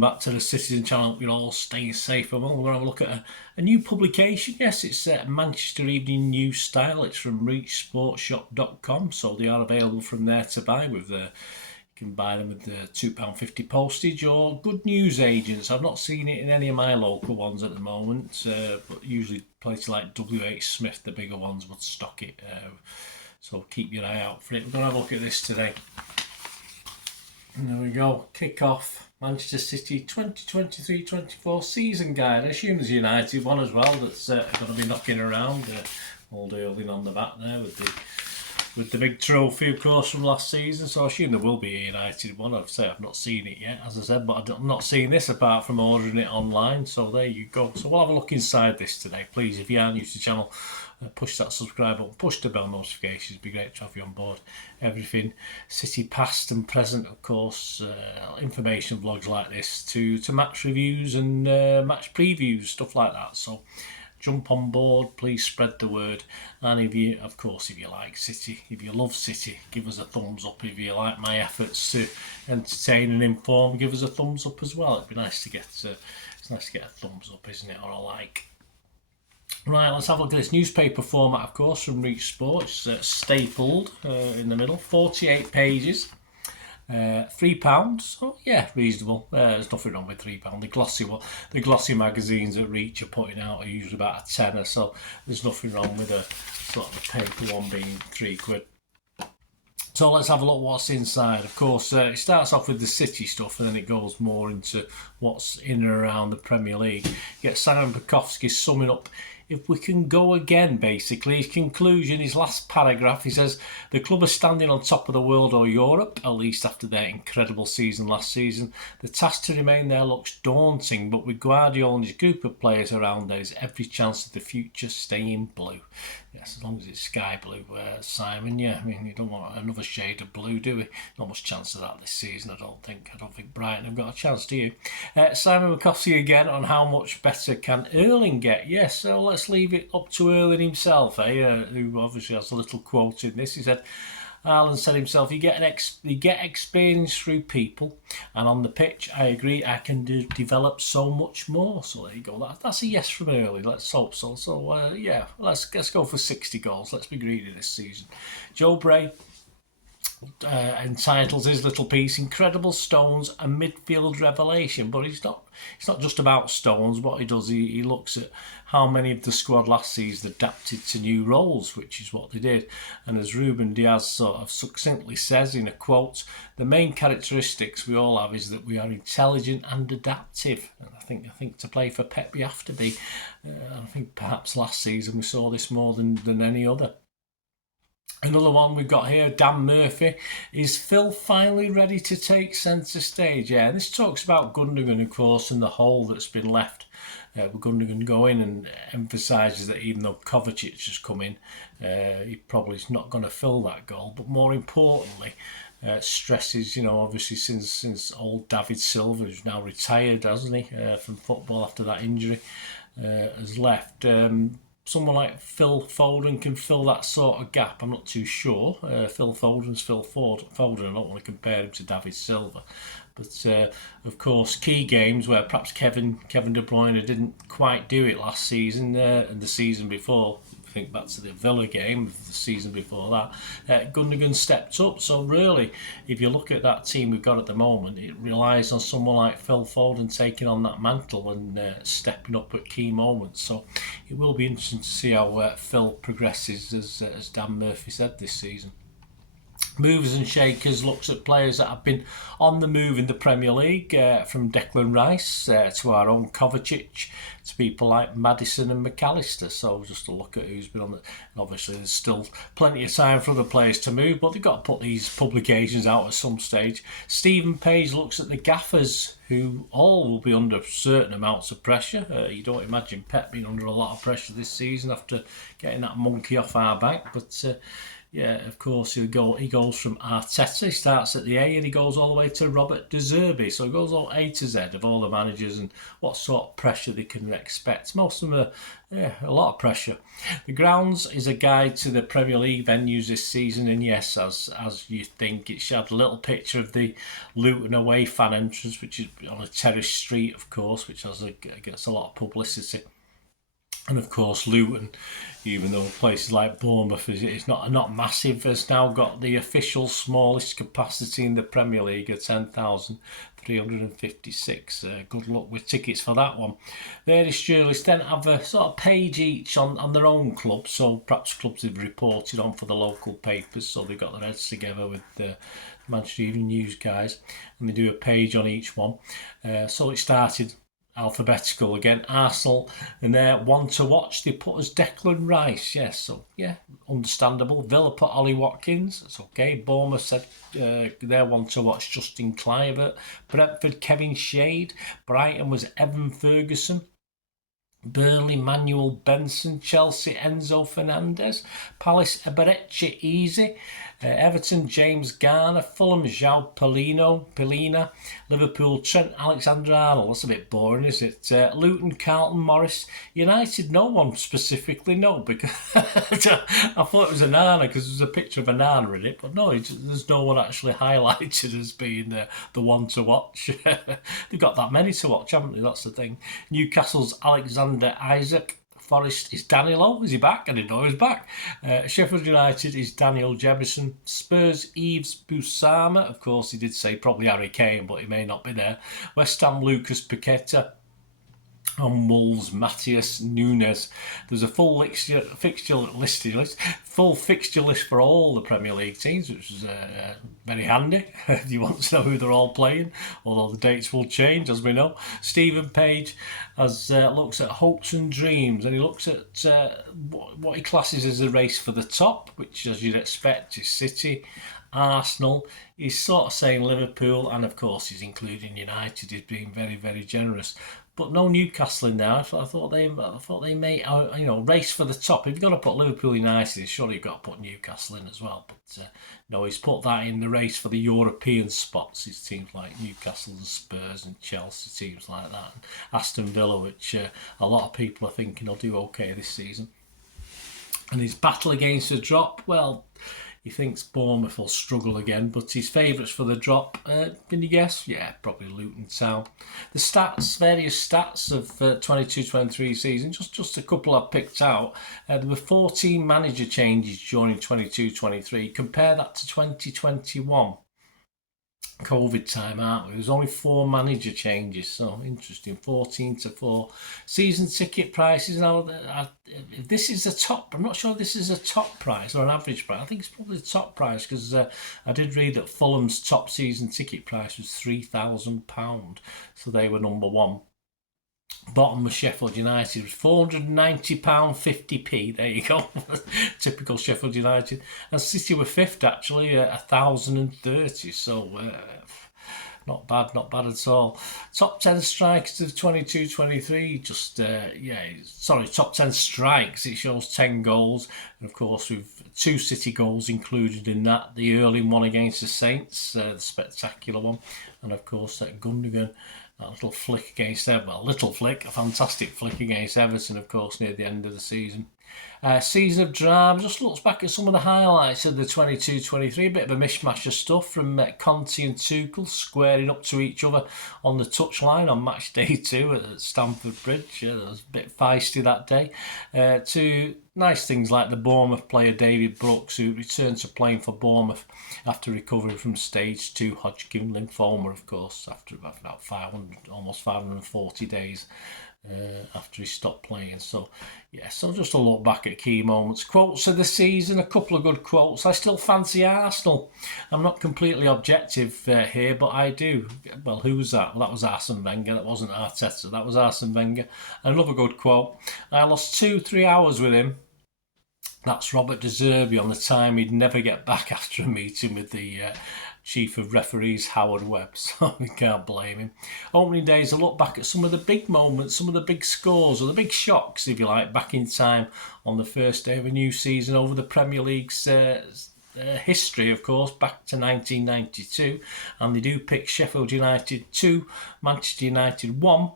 welcome back to the Citizen channel. You're all staying safe. And we're going to have a look at a new publication. Yes, it's Manchester Evening News style. It's from reachsportshop.com, so they are available from there to buy. With you can buy them with the £2.50 postage or good news agents. I've not seen it in any of my local ones at the moment, but usually places like WH Smith, the bigger ones, would stock it. So keep your eye out for it. We're going to have a look at this today. And there we go, kick-off, Manchester City 2023-24 season guide. I assume there's a United one as well that's going to be knocking around. Old Erling on the back there with the big trophy, of course, from last season. So I assume there will be a United one. I've not seen it yet, as I said, but I'm not seeing this apart from ordering it online. So there you go. So we'll have a look inside this today. Please, if you are new to the channel, push that subscribe button, push the bell notifications. It'd be great to have you on board. Everything City past and present, of course, information vlogs like this to match reviews and match previews, stuff like that. So jump on board, please spread the word. And if you, of course, if you like City, if you love City, give us a thumbs up. If you like my efforts to entertain and inform, give us a thumbs up as well. It'd be nice to get it's nice to get a thumbs up, isn't it, or a like. Right, let's have a look at this newspaper format, of course, from Reach Sports. Stapled in the middle, 48 pages, £3. So yeah, reasonable. There's nothing wrong with £3. The glossy magazines that Reach are putting out are usually about a tenner, so there's nothing wrong with a sort of a paper one being £3. So let's have a look what's inside. Of course, it starts off with the City stuff and then it goes more into what's in and around the Premier League. You get Simon Bukowski summing up if we can go again, basically. His conclusion, his last paragraph, he says, the club are standing on top of the world or Europe, at least after their incredible season last season. The task to remain there looks daunting, but with Guardiola and his group of players around, there is every chance of the future staying blue. Yes, as long as it's sky blue, Simon. Yeah, I mean, you don't want another shade of blue, do we? Not much chance of that this season, I don't think. I don't think Brighton have got a chance, do you? Simon Bukowski again on how much better can Erling get. Yes, so let's leave it up to Erling himself, who obviously has a little quote in this. He said, Haaland said himself, you get experience through people, and on the pitch, I agree, I can develop so much more. So there you go. That's a yes from Erling. Let's hope so. So yeah, let's go for 60 goals. Let's be greedy this season. Joe Bray entitles his little piece "Incredible Stones, a midfield revelation," but it's not just about Stones. What he does, he looks at how many of the squad last season adapted to new roles, which is what they did. And as Ruben Diaz sort of succinctly says in a quote, the main characteristics we all have is that we are intelligent and adaptive. And I think to play for Pep you have to be. I think perhaps last season we saw this more than any other. Another one we've got here, Dan Murphy. Is Phil finally ready to take centre stage? Yeah, this talks about Gundogan, of course, and the hole that's been left with Gundogan going, and emphasises that even though Kovacic has come in, he probably is not going to fill that goal. But more importantly, stresses, obviously since old David Silva, who's now retired, hasn't he, from football after that injury, has left. Someone like Phil Foden can fill that sort of gap. I'm not too sure. Phil Foden's Phil Foden. I don't want to compare him to David Silva. But, of course, key games where perhaps Kevin De Bruyne didn't quite do it last season and the season before. Think back to the Villa game the season before that, Gundogan stepped up. So really, if you look at that team we've got at the moment, it relies on someone like Phil Foden taking on that mantle and stepping up at key moments. So it will be interesting to see how Phil progresses, as Dan Murphy said, this season. Movers and Shakers looks at players that have been on the move in the Premier League, from Declan Rice to our own Kovacic, to people like Maddison and McAllister. So just a look at who's been on the... Obviously there's still plenty of time for other players to move, but they've got to put these publications out at some stage. Stephen Page looks at the gaffers, who all will be under certain amounts of pressure. You don't imagine Pep being under a lot of pressure this season after getting that monkey off our back, but Yeah, of course, he goes from Arteta, he starts at the A and he goes all the way to Robert De Zerbi. So he goes all A to Z of all the managers and what sort of pressure they can expect. Most of them are, a lot of pressure. The Grounds is a guide to the Premier League venues this season, and yes, as you think, it showed a little picture of the Luton away fan entrance, which is on a terrace street, of course, which gets a lot of publicity. And of course, Luton, even though places like Bournemouth is not massive, has now got the official smallest capacity in the Premier League at 10,356. Good luck with tickets for that one. Various journalists then have a sort of page each on their own club, so perhaps clubs have reported on for the local papers, so they've got their heads together with the Manchester Evening News guys, and they do a page on each one. So it started alphabetical again. Arsenal, and their one to watch, they put as Declan Rice. Yes, so yeah, understandable. Villa put Ollie Watkins. That's okay. Bournemouth said their one to watch, Justin Kluivert. Brentford, Kevin Shade. Brighton was Evan Ferguson. Burnley, Manuel Benson. Chelsea, Enzo Fernandez. Palace, Eberechi Easy. Everton, James Garner. Fulham, João Pelina. Liverpool, Trent Alexander-Arnold. That's a bit boring, isn't it? Luton, Carlton Morris. United, no one specifically, no, because I thought it was Onana because there's a picture of Onana in it, but no, there's no one actually highlighted as being the one to watch. They've got that many to watch, haven't they? That's the thing. Newcastle's Alexander Isaac. Forest is Danilo. Is he back? I didn't know he was back. Sheffield United is Daniel Jefferson. Spurs, Yves Busama. Of course, he did say probably Harry Kane, but he may not be there. West Ham, Lucas Paqueta. On Wolves, Matthias Nunes. There's a full fixture list for all the Premier League teams, which is very handy if you want to know who they're all playing, although the dates will change, as we know. Stephen Page looks at hopes and dreams, and he looks at what he classes as a race for the top, which, as you'd expect, is City, Arsenal. He's sort of saying Liverpool, and of course he's including United. He's being very, very generous. But no Newcastle in there. I thought they may, race for the top. If you've got to put Liverpool United, surely you've got to put Newcastle in as well. But no, he's put that in the race for the European spots. It's teams like Newcastle and Spurs and Chelsea, teams like that. And Aston Villa, which a lot of people are thinking will do okay this season. And his battle against the drop, well, he thinks Bournemouth will struggle again, but his favourites for the drop, can you guess? Yeah, probably Luton Town. The various stats of 22-23 season, just a couple I've picked out. There were 14 manager changes during 22-23. Compare that to 2021. COVID time, aren't we? There's only 4 manager changes, so interesting. 14 to 4. Season ticket prices now. If this is the top, I'm not sure if this is a top price or an average price. I think it's probably the top price because I did read that Fulham's top season ticket price was £3,000, so they were number one. Bottom was Sheffield United, was £490.50p. There you go. Typical Sheffield United. And City were fifth, actually, at 1,030. So not bad at all. Top 10 strikers of 22-23. Top 10 strikes. It shows 10 goals. And of course, with 2 City goals included in that. The early one against the Saints, the spectacular one. And of course, that Gundogan. That little flick against Everton. Well, little flick, a fantastic flick against Everton, of course, near the end of the season. Season of drama, just looks back at some of the highlights of the 22-23, a bit of a mishmash of stuff from Conte and Tuchel squaring up to each other on the touchline on match day 2 at Stamford Bridge. That was a bit feisty that day. To nice things like the Bournemouth player David Brooks, who returned to playing for Bournemouth after recovering from stage 2 Hodgkin lymphoma, of course, after about almost 540 days. After he stopped playing. So just a look back at key moments. Quotes of the season, a couple of good quotes. I still fancy Arsenal. I'm not completely objective here, but I do. Well, who was that? Well, that was Arsene Wenger. That wasn't Arteta. That was Arsene Wenger. Another good quote. I lost 2-3 hours with him. That's Robert De Zerbi on the time he'd never get back after a meeting with the chief of referees Howard Webb, so we can't blame him. Opening days, a look back at some of the big moments, some of the big scores, or the big shocks, if you like, back in time on the first day of a new season over the Premier League's history, of course, back to 1992. And they do pick Sheffield United 2, Manchester United 1.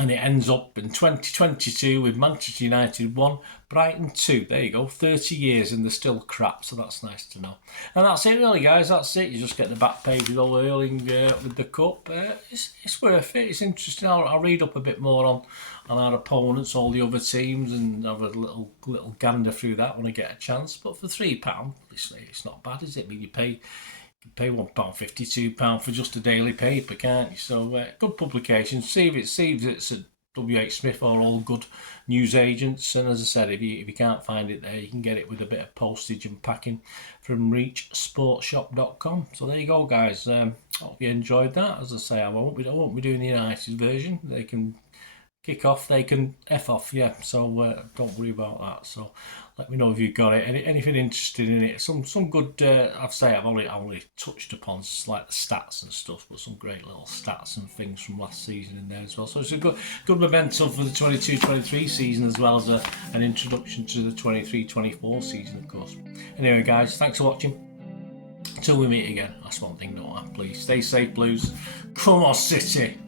And it ends up in 2022 with Manchester United 1, Brighton 2. There you go, 30 years and they're still crap, so that's nice to know. And that's it really, guys, that's it. You just get the back page with all the hurling with the cup. It's worth it, it's interesting. I'll read up a bit more on our opponents, all the other teams, and have a little gander through that when I get a chance. But for £3, obviously, it's not bad, is it? I mean, you pay £1.50, £2 for just a daily paper, can't you? So good publication. See if it's at WH Smith or all good news agents. And as I said, if you can't find it there, you can get it with a bit of postage and packing from reachsportshop.com. So there you go, guys. Hope you enjoyed that. As I say, I won't be doing the United version. They can kick off, they can F off, yeah, so don't worry about that. So let me know if you've got it, anything interested in it. Some good, I'd say I've only touched upon like the stats and stuff, but some great little stats and things from last season in there as well. So it's a good memento for the 22-23 season, as well as an introduction to the 23-24 season, of course. Anyway, guys, thanks for watching. Until we meet again, that's one thing, don't I? Please stay safe, Blues. Come on, City.